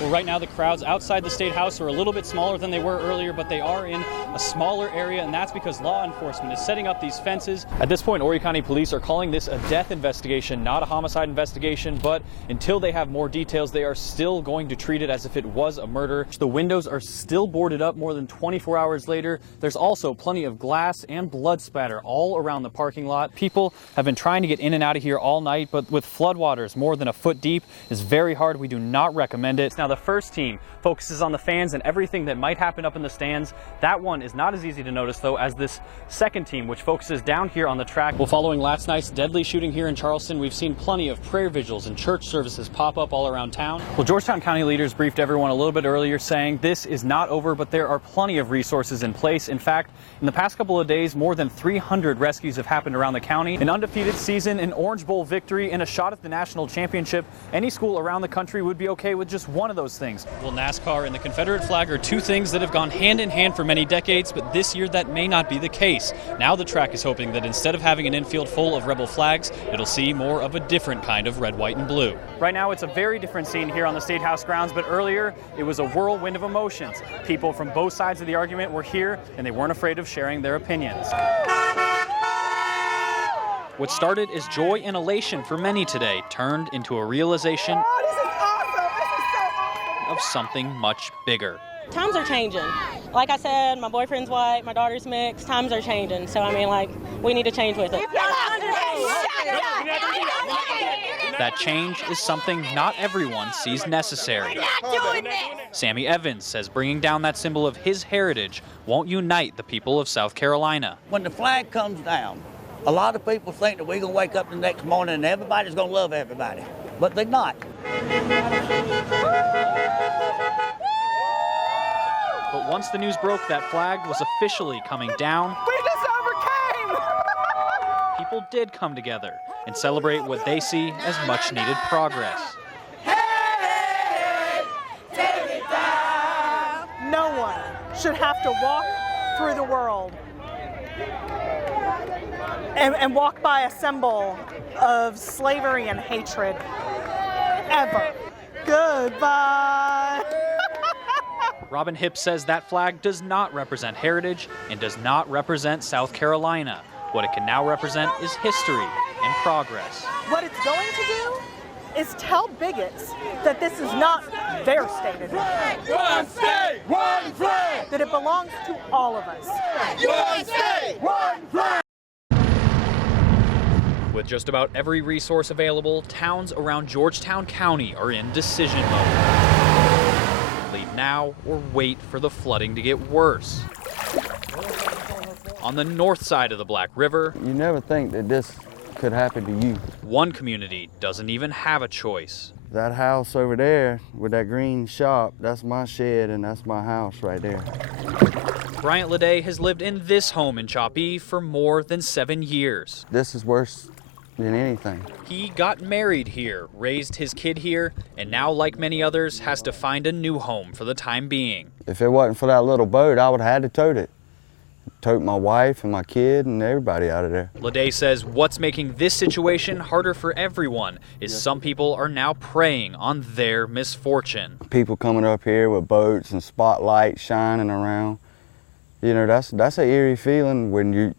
Well, right now the crowds outside the State House are a little bit smaller than they were earlier, but they are in a smaller area, and that's because law enforcement is setting up these fences. At this point, Horry County Police are calling this a death investigation, not a homicide investigation, but until they have more details, they are still going to treat it as if it was a murder. The windows are still boarded up more than 24 hours later. There's also plenty of glass and blood spatter all around the parking lot. People have been trying to get in and out of here all night, but with floodwaters more than a foot deep, it's very hard. We do not recommend it. Now, the first team focuses on the fans and everything that might happen up in the stands. That one is not as easy to notice, though, as this second team, which focuses down here on the track. Well, following last night's deadly shooting here in Charleston, we've seen plenty of prayer vigils and church services pop up all around town. Well, Georgetown County leaders briefed everyone a little bit earlier, saying this is not over, but there are plenty of resources in place. In fact, in the past couple of days, more than 300 rescues have happened around the county. An undefeated season, an Orange Bowl victory, and a shot at the national championship. Any school around the country would be okay with just one of those things. Well, NASCAR and the Confederate flag are two things that have gone hand in hand for many decades, but this year that may not be the case. Now the track is hoping that instead of having an infield full of rebel flags, it'll see more of a different kind of red, white, and blue. Right now it's a very different scene here on the State House grounds, but earlier it was a whirlwind of emotions. People from both sides of the argument were here, and they weren't afraid of sharing their opinions. What started as joy and elation for many today turned into a realization of something much bigger. Times are changing. Like I said, my boyfriend's white, my daughter's mixed. Times are changing. So, I mean, like, we need to change with it. That change is something not everyone sees necessary. Sammy Evans says bringing down that symbol of his heritage won't unite the people of South Carolina. When the flag comes down, a lot of people think that we're going to wake up the next morning and everybody's going to love everybody, but they're not. But once the news broke that flag was officially coming down, we just overcame! People did come together and celebrate what they see as much needed progress. Hey, take it down. No one should have to walk through the world and walk by a symbol of slavery and hatred ever. Goodbye. Robin Hipp says that flag does not represent heritage and does not represent South Carolina. What it can now represent is history and progress. What it's going to do is tell bigots that this is not their state of One state, one flag. that it belongs to all of us. One state, one flag. With just about every resource available, towns around Georgetown County are in decision mode. Leave now or wait for the flooding to get worse. On the north side of the Black River, you never think that this could happen to you. One community doesn't even have a choice. That house over there with that green shop, that's my shed and that's my house right there. Bryant Leday has lived in this home in Chopee for more than 7 years. This is worse than anything. He got married here, raised his kid here, and now, like many others, has to find a new home for the time being. If it wasn't for that little boat, I would have had to tote it. Tote my wife and my kid and everybody out of there. Leday says what's making this situation harder for everyone is some people are now preying on their misfortune. People coming up here with boats and spotlights shining around. You know, that's an eerie feeling when you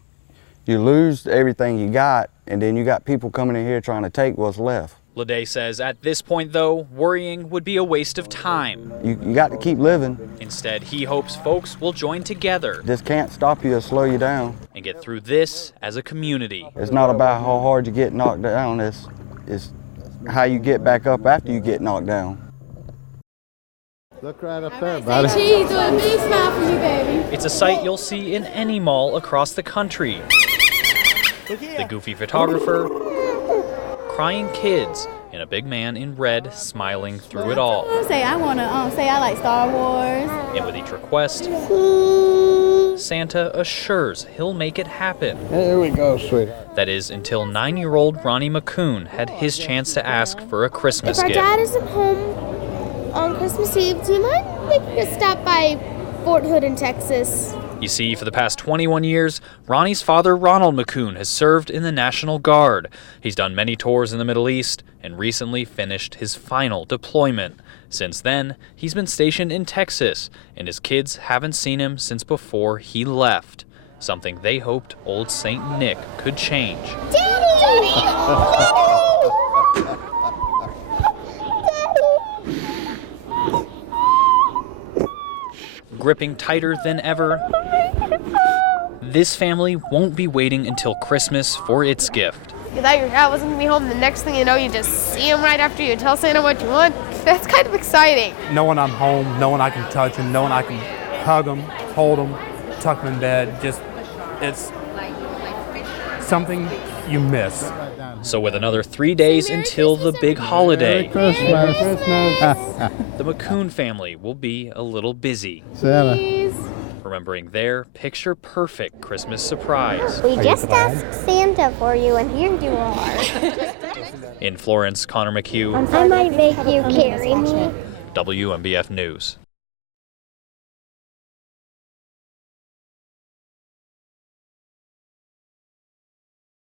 lose everything you got and then you got people coming in here trying to take what's left. Leday says at this point, though, worrying would be a waste of time. You got to keep living. Instead, he hopes folks will join together. This can't stop you or slow you down. And get through this as a community. It's not about how hard you get knocked down, it's how you get back up after you get knocked down. Look right up there, buddy. Say cheese, do a big smile for me, baby. It's a sight you'll see in any mall across the country. The goofy photographer, crying kids, and a big man in red smiling through it all. Say I wanna say I like Star Wars. And with each request, Santa assures he'll make it happen. Here we go, sweetie. That is until 9-year-old Ronnie McCune had his chance to ask for a Christmas If our gift. dad isn't home on Christmas Eve, do you mind making a stop by Fort Hood in Texas? You see, for the past 21 years, Ronnie's father, Ronald McCue, has served in the National Guard. He's done many tours in the Middle East and recently finished his final deployment. Since then, he's been stationed in Texas, and his kids haven't seen him since before he left, something they hoped old St. Nick could change. Gripping tighter than ever, this family won't be waiting until Christmas for its gift. You thought your dad wasn't going to be home. The next thing you know, you just see him right after you tell Santa what you want. That's kind of exciting. Knowing I'm home, knowing I can touch him, knowing I can hug him, hold him, tuck him in bed, it's something you miss. So with another 3 days until the big holiday, the McCue family will be a little busy. Santa. Remembering their picture-perfect Christmas surprise. We just asked Santa for you, and here you are. In Florence, Conor McCue, I might make you carry me. WMBF News.